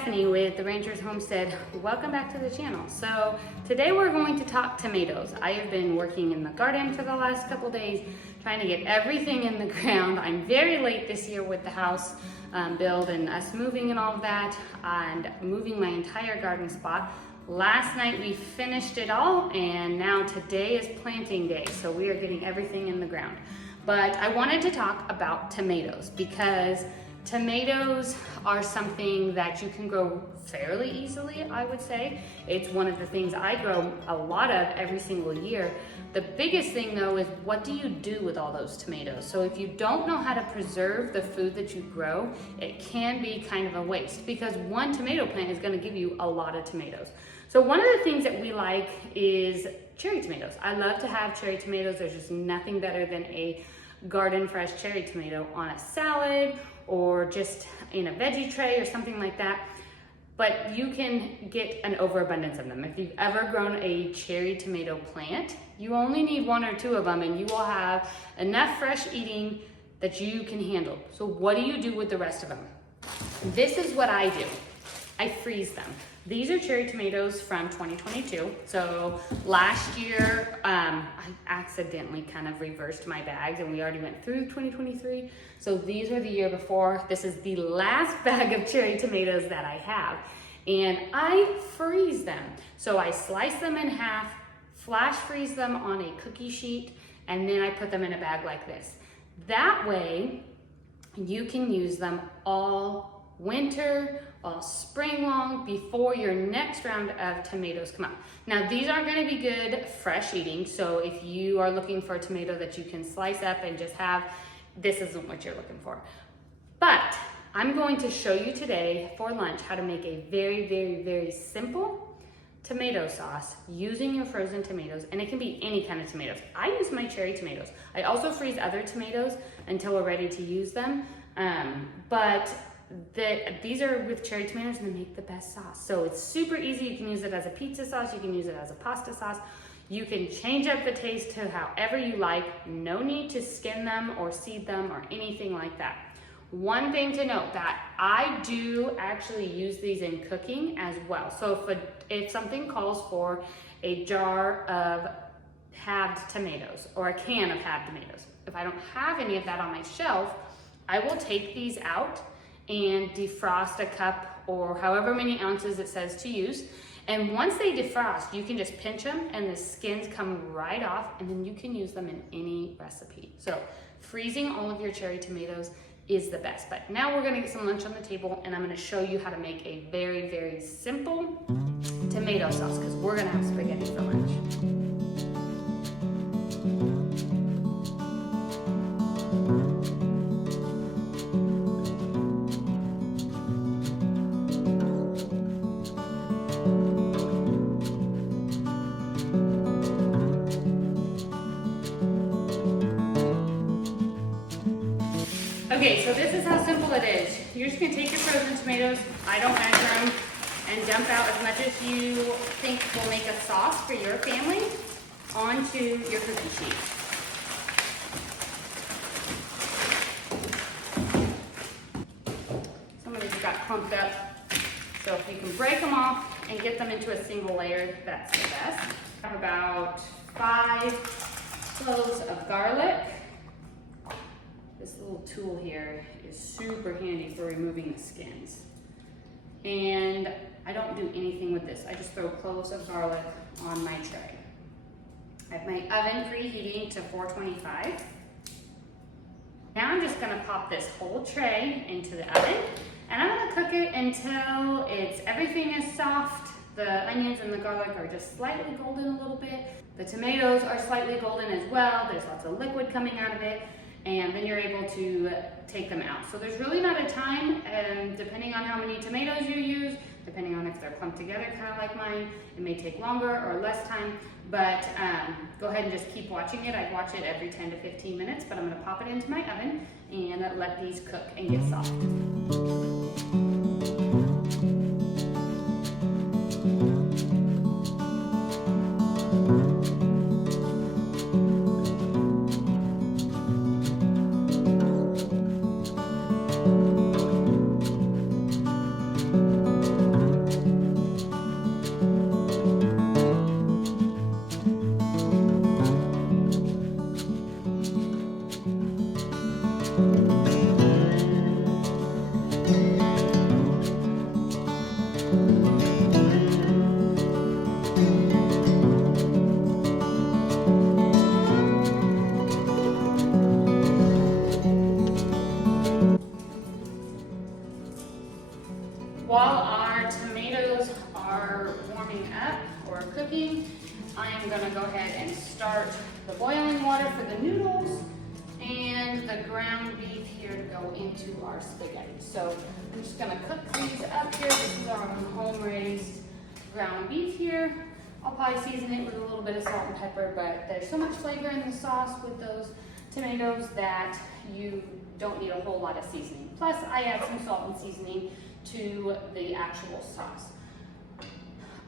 Stephanie with the Ranchers Homestead. Welcome back to the channel. So today we're going to talk tomatoes. I have been working in the garden for the last couple days, trying to get everything in the ground. I'm very late this year with the house build and us moving and all of that, and moving my entire garden spot. Last night we finished it all, and now today is planting day. So we are getting everything in the ground. But I wanted to talk about tomatoes because tomatoes are something that you can grow fairly easily, I would say. It's one of the things I grow a lot of every single year. The biggest thing though is, what do you do with all those tomatoes? So if you don't know how to preserve the food that you grow, it can be kind of a waste, because one tomato plant is going to give you a lot of tomatoes. So one of the things that we like is cherry tomatoes. I love to have cherry tomatoes. There's just nothing better than a garden fresh cherry tomato on a salad or just in a veggie tray or something like that. But you can get an overabundance of them. If you've ever grown a cherry tomato plant, you only need one or two of them and you will have enough fresh eating that you can handle. So what do you do with the rest of them? This is what I do. I freeze them. These are cherry tomatoes from 2022. So last year, I accidentally kind of reversed my bags and we already went through 2023. So these were the year before. This is the last bag of cherry tomatoes that I have. And I freeze them. So I slice them in half, flash freeze them on a cookie sheet, and then I put them in a bag like this. That way, you can use them all winter, all spring long, before your next round of tomatoes come up. Now these aren't going to be good fresh eating, so if you are looking for a tomato that you can slice up and just have, this isn't what you're looking for. But I'm going to show you today for lunch how to make a very simple tomato sauce using your frozen tomatoes, and it can be any kind of tomatoes. I use my cherry tomatoes. I also freeze other tomatoes until we're ready to use them, but these are with cherry tomatoes and they make the best sauce. So it's super easy. You can use it as a pizza sauce. You can use it as a pasta sauce. You can change up the taste to however you like. No need to skin them or seed them or anything like that. One thing to note, that I do actually use these in cooking as well. So if something calls for a jar of halved tomatoes or a can of halved tomatoes, if I don't have any of that on my shelf, I will take these out and defrost a cup or however many ounces it says to use. And once they defrost, you can just pinch them and the skins come right off, and then you can use them in any recipe. So freezing all of your cherry tomatoes is the best. But now we're gonna get some lunch on the table, and I'm gonna show you how to make a very simple tomato sauce, because we're gonna have spaghetti for lunch. Okay, so this is how simple it is. You're just gonna take your frozen tomatoes, I don't measure them, and dump out as much as you think will make a sauce for your family onto your cookie sheet. Some of these got clumped up, so if you can break them off and get them into a single layer, that's the best. I have about 5 cloves of garlic. This little tool here is super handy for removing the skins. And I don't do anything with this. I just throw cloves of garlic on my tray. I have my oven preheating to 425. Now I'm just gonna pop this whole tray into the oven, and I'm gonna cook it until everything is soft. The onions and the garlic are just slightly golden a little bit. The tomatoes are slightly golden as well. There's lots of liquid coming out of it. And then you're able to take them out. So there's really not a time, depending on how many tomatoes you use, depending on if they're clumped together, kind of like mine, it may take longer or less time, but go ahead and just keep watching it. I watch it every 10 to 15 minutes, but I'm gonna pop it into my oven and let these cook and get soft. While our tomatoes are warming up or cooking, I am going to go ahead and start the boiling water for the noodles and the ground beef here to go into our spaghetti. So I'm just going to cook these up here. This is our home-raised ground beef here. I'll probably season it with a little bit of salt and pepper, but there's so much flavor in the sauce with those tomatoes that you don't need a whole lot of seasoning. Plus, I add some salt and seasoning to the actual sauce.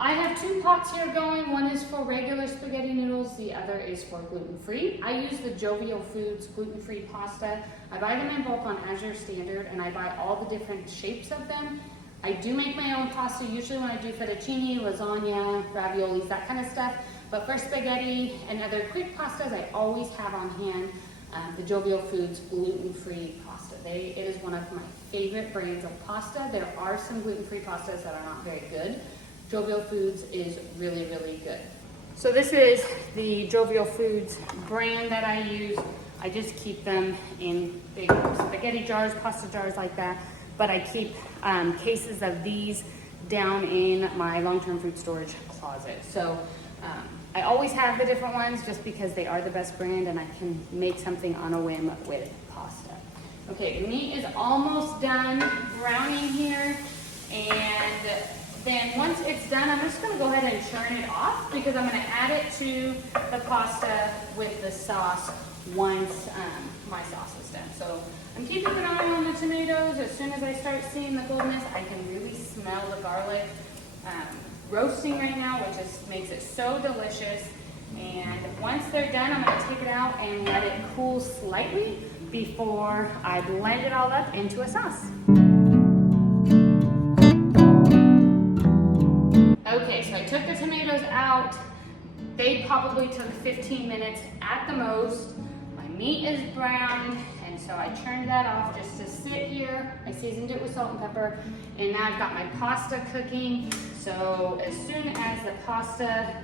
I have two pots here going. One is for regular spaghetti noodles, the other is for gluten-free. I use the Jovial Foods gluten-free pasta. I buy them in bulk on Azure Standard, and I buy all the different shapes of them. I do make my own pasta usually when I do fettuccine, lasagna, raviolis, that kind of stuff. But for spaghetti and other quick pastas, I always have on hand the Jovial Foods gluten-free pasta. It is one of my favorite brands of pasta. There are some gluten-free pastas that are not very good. Jovial Foods is really, really good. So this is the Jovial Foods brand that I use. I just keep them in big spaghetti jars, pasta jars like that. But I keep cases of these down in my long-term food storage closet. So I always have the different ones just because they are the best brand and I can make something on a whim with pasta. Okay, the meat is almost done browning here, and then once it's done, I'm just gonna go ahead and churn it off because I'm gonna add it to the pasta with the sauce once my sauce is done. So I'm keeping an eye on the tomatoes. As soon as I start seeing the goldness, I can really smell the garlic roasting right now, which just makes it so delicious. And once they're done, I'm gonna take it out and let it cool slightly before I blend it all up into a sauce. Okay, so I took the tomatoes out. They probably took 15 minutes at the most. My meat is browned, and so I turned that off just to sit here. I seasoned it with salt and pepper, and now I've got my pasta cooking. So as soon as the pasta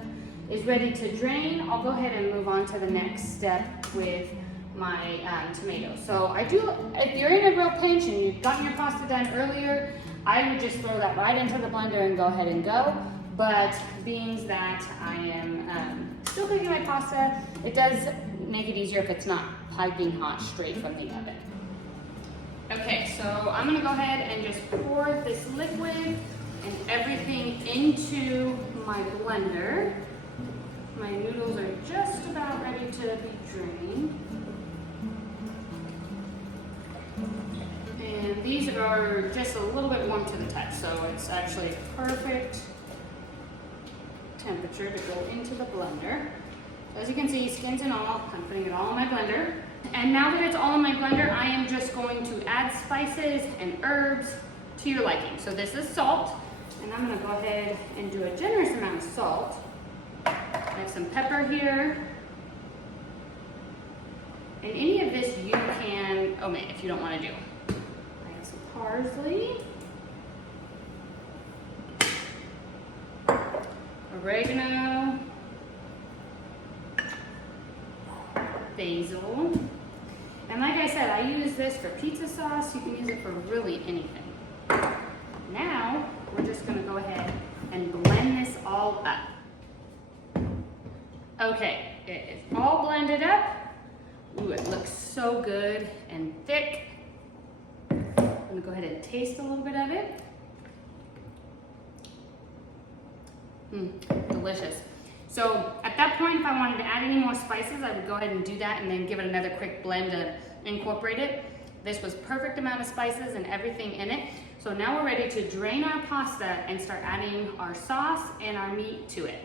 is ready to drain, I'll go ahead and move on to the next step with my tomatoes. So if you're in a real pinch and you've gotten your pasta done earlier, I would just throw that right into the blender and go ahead and go. But being that I am still cooking my pasta, it does make it easier if it's not piping hot straight from the oven. Okay, so I'm gonna go ahead and just pour this liquid and everything into my blender. My noodles are just about ready to be drained. And these are just a little bit warm to the touch, so it's actually perfect temperature to go into the blender. As you can see, skins and all, I'm putting it all in my blender. And now that it's all in my blender, I am just going to add spices and herbs to your liking. So this is salt, and I'm gonna go ahead and do a generous amount of salt. I have some pepper here. And any of this you can omit if you don't wanna do. I have some parsley. Oregano, basil, and like I said, I use this for pizza sauce. You can use it for really anything. Now, we're just gonna go ahead and blend this all up. Okay, it is all blended up. Ooh, it looks so good and thick. I'm gonna go ahead and taste a little bit of it. Delicious. So at that point, if I wanted to add any more spices, I would go ahead and do that and then give it another quick blend to incorporate it. This was perfect amount of spices and everything in it. So now we're ready to drain our pasta and start adding our sauce and our meat to it.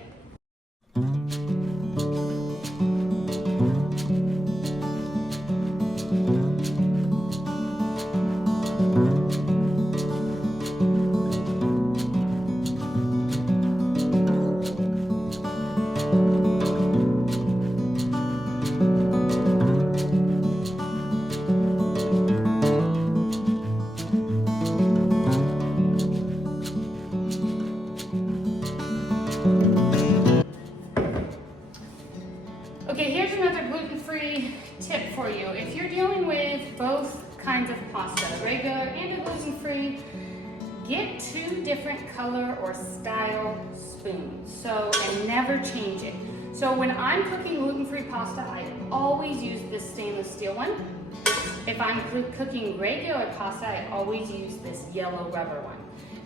tip for you. If you're dealing with both kinds of pasta, regular and a gluten-free, get 2 different color or style spoons. And never change it. So when I'm cooking gluten-free pasta, I always use this stainless steel one. If I'm cooking regular pasta, I always use this yellow rubber one.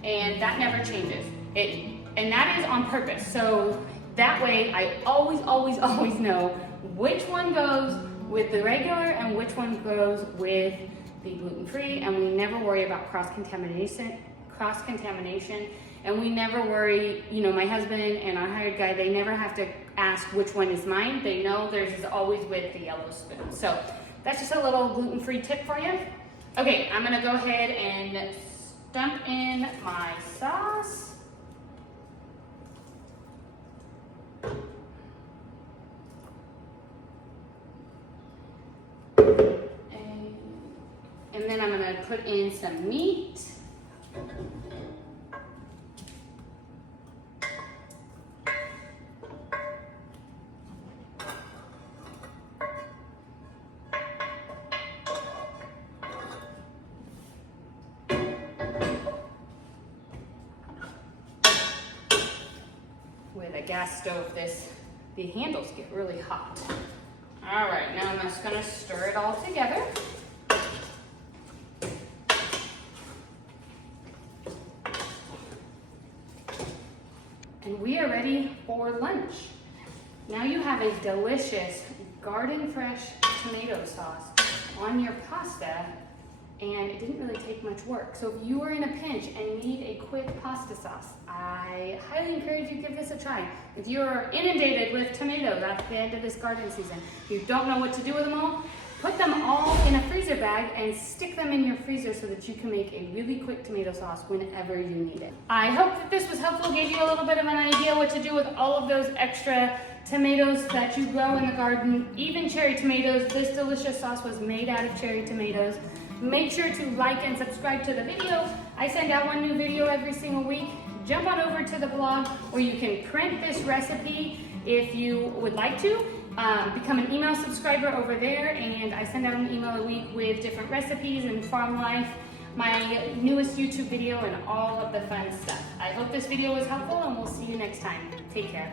And that never changes. And that is on purpose. So that way I always know which one goes with the regular and which one goes with the gluten-free, and we never worry about cross-contamination, and we never worry, you know, my husband and our hired guy, they never have to ask which one is mine. They know theirs is always with the yellow spoon. So that's just a little gluten-free tip for you. Okay, I'm gonna go ahead and dump in my sauce. And then I'm gonna put in some meat. With a gas stove, the handles get really hot. All right, now I'm just gonna stir it all together. And we are ready for lunch. Now you have a delicious garden fresh tomato sauce on your pasta, and it didn't really take much work. So if you are in a pinch and need a quick pasta sauce, I highly encourage you to give this a try. If you're inundated with tomatoes at the end of this garden season, you don't know what to do with them all, put them all in a freezer bag and stick them in your freezer so that you can make a really quick tomato sauce whenever you need it. I hope that this was helpful, gave you a little bit of an idea what to do with all of those extra tomatoes that you grow in the garden, even cherry tomatoes. This delicious sauce was made out of cherry tomatoes. Make sure to like and subscribe to the video. I send out one new video every single week. Jump on over to the blog where you can print this recipe if you would like to. Become an email subscriber over there, and I send out an email a week with different recipes and farm life, my newest YouTube video, and all of the fun stuff. I hope this video was helpful, and we'll see you next time. Take care.